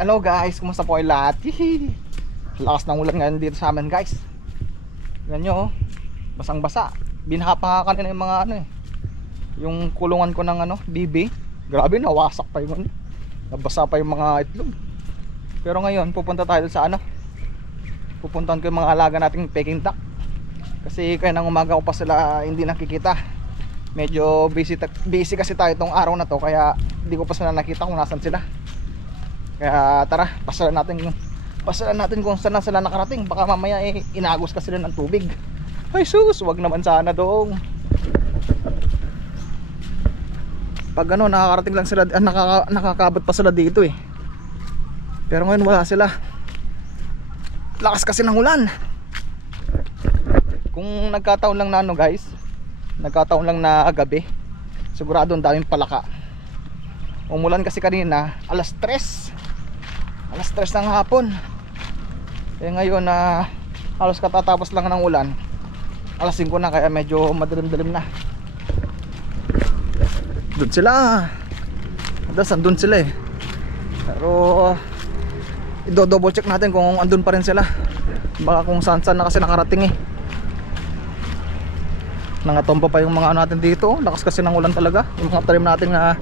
Hello guys, kumusta po kayo lahat? Hihi. Lakas ng ulan ngayon dito sa amin guys. Yan nyo, basang basa. Binaha pa nga kanina yung mga yung kulungan ko ng BB. Grabe, nawasak pa yung nabasa pa yung mga itlog. Pero ngayon, pupunta tayo sa pupuntahan ko yung mga alaga nating Peking duck. Kasi kaya nang umaga ko pa sila hindi nakikita. Medyo busy kasi tayo itong araw na to. Kaya hindi ko pa sila nakita kung nasan sila. Kaya tara, pasalan natin kung saan na sila nakarating. Baka mamaya inagos ka sila ng tubig. Ay sus, wag naman sana dong. Pag nakakarating lang sila, nakakabot pa sila dito eh. Pero ngayon wala sila. Lakas kasi ng ulan. Kung nagkataon lang na guys, nagkataon lang na gabi, sigurado ang daming palaka. Umulan kasi kanina alas 3 ng hapon. Ngayon halos katatapos lang ng ulan, alas 5 na, kaya medyo madilim-dilim na. Doon sila. Halos andun sila eh. Pero i-double check natin kung andun pa rin sila. Baka kung saan na kasi nakarating eh. Nangatomba pa yung mga natin dito. Lakas kasi ng ulan talaga. Yung mga tanim natin na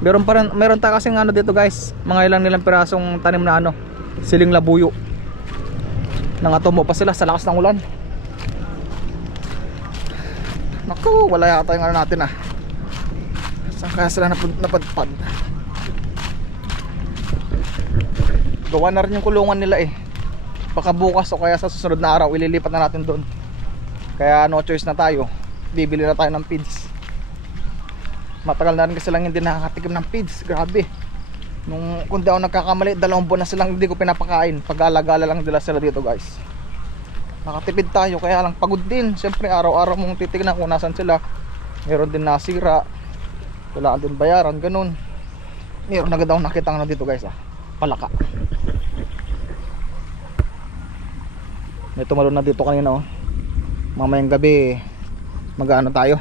meron tayo kasing dito guys, mga ilang pirasong tanim na siling labuyo. Nangatomba pa sila sa lakas ng ulan. Naku, wala yata yung natin saan kaya sila napadpad? Gawa na rin yung kulungan nila eh. Baka bukas o kaya sa susunod na araw ililipat na natin doon. Kaya no choice na tayo, bibili na tayo ng feeds. Matagal na rin kasi lang hindi nakakatikim ng feeds. Grabe. Kung di ako nagkakamali, 2 buwan na silang hindi ko pinapakain. Pag-alagala lang nila sila dito guys. Nakatipid tayo, kaya lang pagod din. Siyempre araw-araw mong titignan kung nasan sila. Meron din nasira, kailangan din bayaran, ganun. Meron na agad akong nakita dito guys palaka. May tumalon na dito kanina mamayang gabi tayo,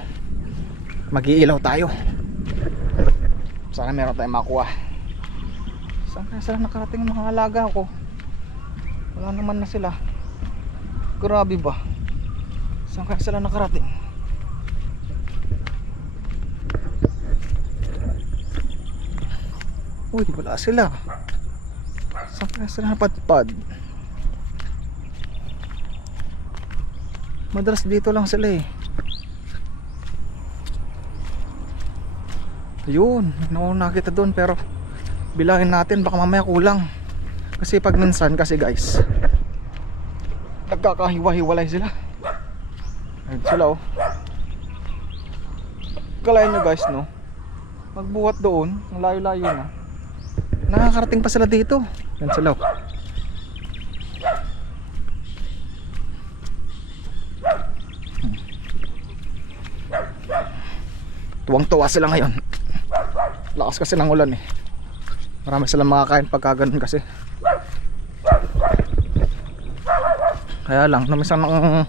mag-iilaw tayo. Sana meron tayong makuha. Saan kaya sila nakarating mga alaga ko? Wala naman na sila. Grabe ba? Saan kaya sila nakarating? Uy, wala sila. Saan kaya sila napadpad? Madalas dito lang sila eh. Yun, nakita doon, pero bilangin natin, baka mamaya kulang. Kasi pag minsan kasi guys, nagkakahiwa-hiwalay sila. Ayun sila Kalayan nyo guys magbuhat doon, ang layo-layo na, nakakarating pa sila dito. Yan sila Tuwang-tuwa sila ngayon. Lakas kasi ng ulan eh. Marami silang makakain pagka ganun kasi. Kaya lang, namisang ng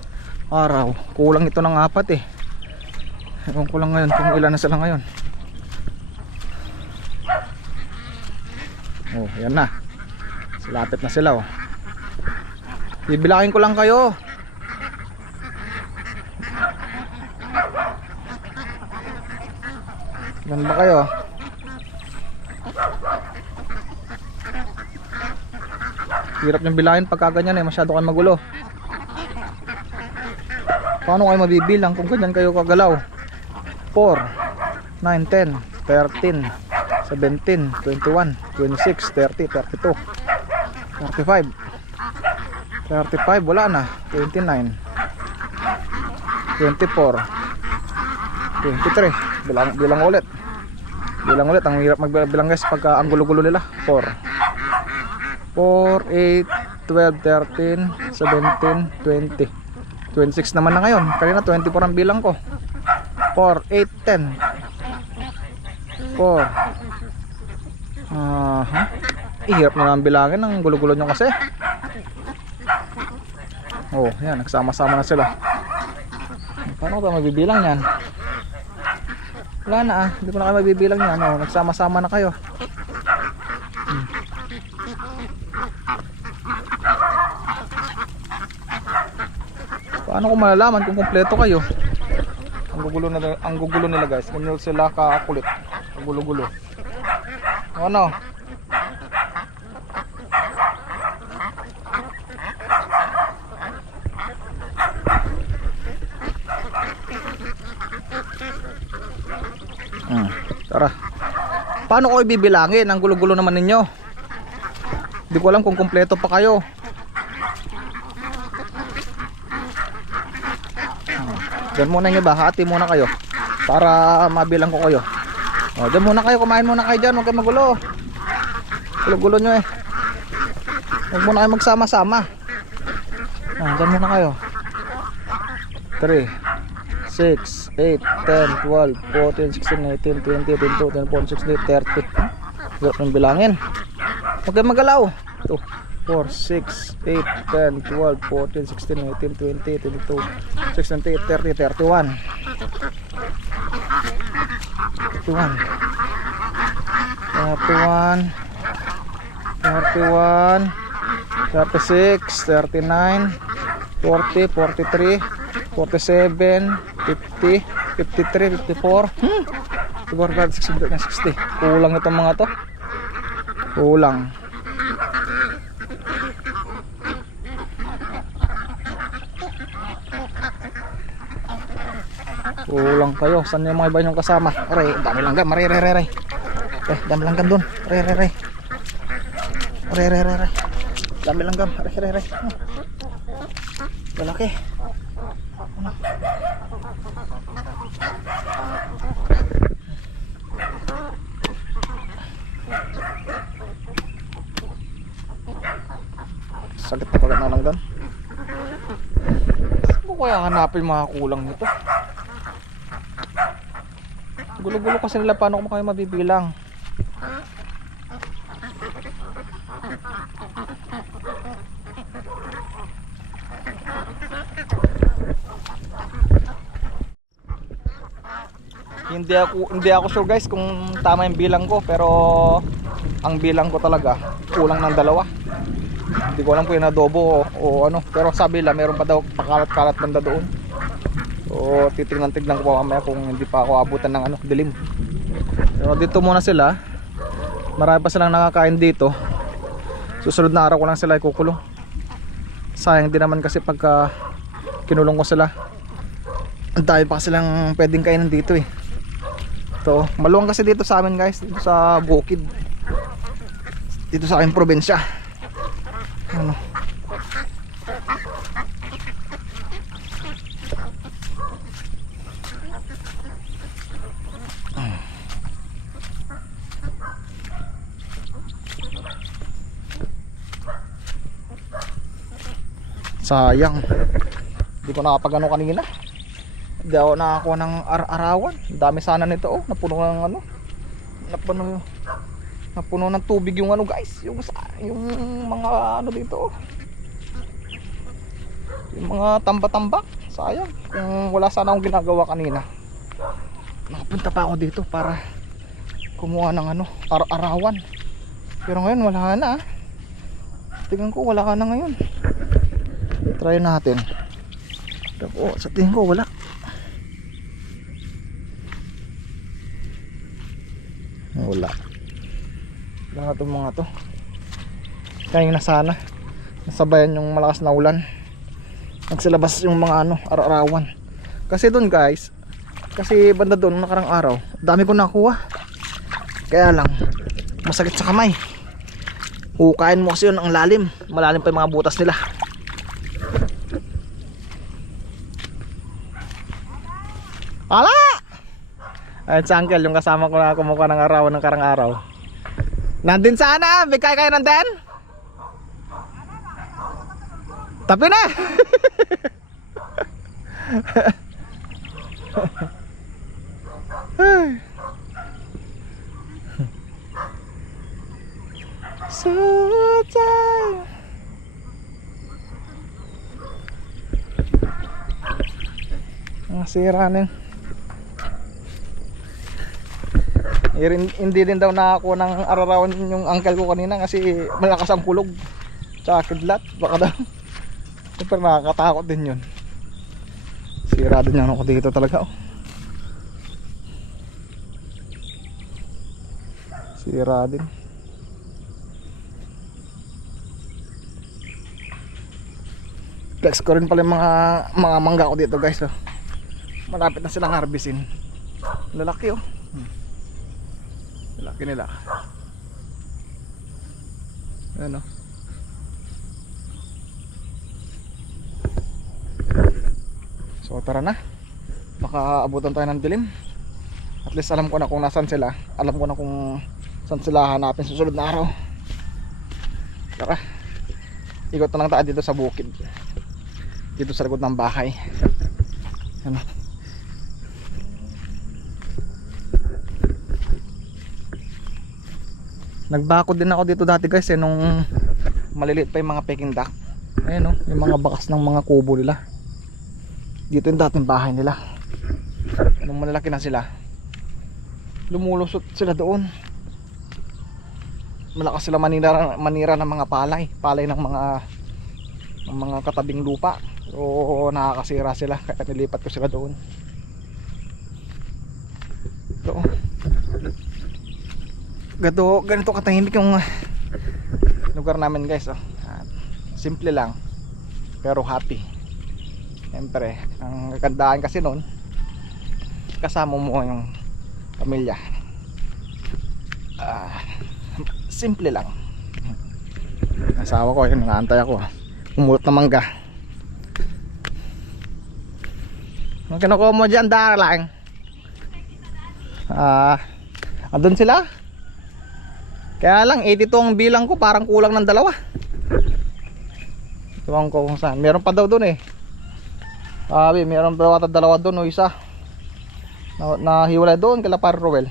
araw, kulang ito ng 4 eh. Ewan ko lang ngayon kung ilan na sila ngayon. Yan na. Lapit na sila Bibilangin ko lang kayo. Yan ba kayo? Hirap niyong bilangin pagka ganyan masyado kayo magulo. Paano kayo mabibilang kung ganyan kayo kagalaw? 4, 9, 10, 13, 17, 21, 26, 30, 32, 35, 35, wala na. 29, 24, 23. Bilang ulit. Ang hirap magbilang guys pagka ang gulo-gulo nila. 4, 8, 12, 13, 17, 20, 26 naman na ngayon. Kanina 24 ang bilang ko. 4, 8, 10, 4. Hirap na lang bilangin, ang gulo-gulo nyo kasi. Yan, nagsama-sama na sila. Paano ba mabibilang yan? Wala na hindi ko na kayo mabibilang yan. Nagsama-sama na kayo. Paano ko malalaman kung kumpleto kayo? Ang gugulo nila guys. Ganyan sila kakulit. Ang gulo-gulo. Ano? Tara. Paano ko ibibilangin? Ang gulo-gulo naman ninyo. Hindi ko alam kung kumpleto pa kayo. Diyan muna yung iba, hati muna kayo para mabilang ko kayo. O, diyan muna kayo, kumain muna kayo dyan, huwag kayo magulo. Gulo-gulo nyo eh. Huwag muna kayo magsama-sama. Diyan muna kayo. 3 6, 8, 10, 12, 14, 16, 19, 20, 22, 24, 26, 30. Huwag yung bilangin. Huwag kayo magalaw. 2, 4, 6, 8, 10, 12, 14, 16, 18, 20, 22, 16, 30, 31. 31, 31, 31, 36, 39, 40, 43, 47, 50, 53, 54. 54, 60. Kulang itong mga to. Kulang. Kulang kayo. Saan yung mga iba yung kasama? Aray, dami langgam. Aray. Dami langgam dun. Aray. Dami langgam. Aray. Lalaki. Ano? Sakit na pagkat na langgam. Saan ko kaya hanapin mga kulang nito? Gulo-gulo kasi nila, paano ko kayo mabibilang? Hindi ako sure guys kung tama yung bilang ko, pero ang bilang ko talaga kulang ng 2. Hindi ko alam kung yung adobo o ano, pero sabi lang meron pa daw pakalat-kalat banda doon. So titignan ko pa mamaya kung hindi pa ako abutan ng dilim. Pero dito muna sila. Marami pa silang nakakain dito. Susunod na araw ko lang sila ikukulong. Sayang din naman kasi pagka kinulong ko sila. Ang dami pa silang pwedeng kainin dito eh. Ito, maluwang kasi dito sa amin guys, dito sa bukid. Dito sa aking probinsya. Ano? Sayang. Hindi ko nakapag kanina. Hindi ako nakakuha ng arawan. Dami sana nito napuno ng napuno ng tubig yung guys. Yung mga dito yung mga tamba-tambak. Sayang. Kung wala sana akong ginagawa kanina. Nakapunta pa ako dito para kumuha ng arawan. Pero ngayon wala na. Tingnan ko wala ka na ngayon. Try natin. Pero sa tingin ko wala. Wala itong mga to. Kaya na sana nasabayan yung malakas na ulan, nagsilabas yung mga araw-arawan. Kasi doon guys, kasi banda doon nakarang araw dami ko nakuha, kaya lang masakit sa kamay. Hukain mo kasi yun ang lalim, malalim pa yung mga butas nila. Ala! Ayun si Uncle, yung kasama ko na kumuha ng arawan ng karang araw. Nandun sana, bigay kayo nandun? Tapi na! So tired. Ang sira na yun. Hindi din daw nakakuha ng ararawan yung uncle ko kanina kasi malakas ang kulog tsaka kidlat. Baka daw super nakakatakot din yun. Sira din yan ako dito talaga oh. Sira din. Flex ko rin pala yung mga mangga ko dito guys oh. Malapit na silang harvestin. Lalaki oh. Lalaki nila. Ayan oh. So tara na. Baka abutan tayo ng dilim. At least alam ko na kung nasan sila. Alam ko na kung saan sila hanapin sa susunod na araw. Tara. Ikot na lang tayo dito sa bukid. Dito sa likod ng bahay. Ano? Nagbakod din ako dito dati guys nung maliliit pa yung mga Peking duck. Ayan yung mga bakas ng mga kubo nila. Dito yung dating bahay nila. Nung malalaki na sila, lumulusot sila doon. Malakas sila manira ng mga palay ng mga katabing lupa. So nakakasira sila kaya nilipat ko sila doon. So, ganito katahimik yung lugar namin guys oh. Simple lang pero happy. Siyempre, ang kagandahan kasi noon kasama mo yung pamilya. Simple lang. Asawa ko yun, naantay ako umulot na mangga. Ang kinukuha mo dyan darling? Andun sila. Kaya lang 82 ang bilang ko, parang kulang ng dalawa. Tuwang ko kung saan. Meron pa daw dun eh. Meron pa dalawa dun o isa. Nahiwalay doon kala par Roel.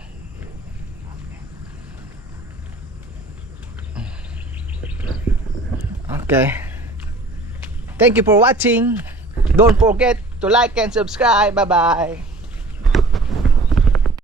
Okay. Thank you for watching. Don't forget to like and subscribe. Bye bye.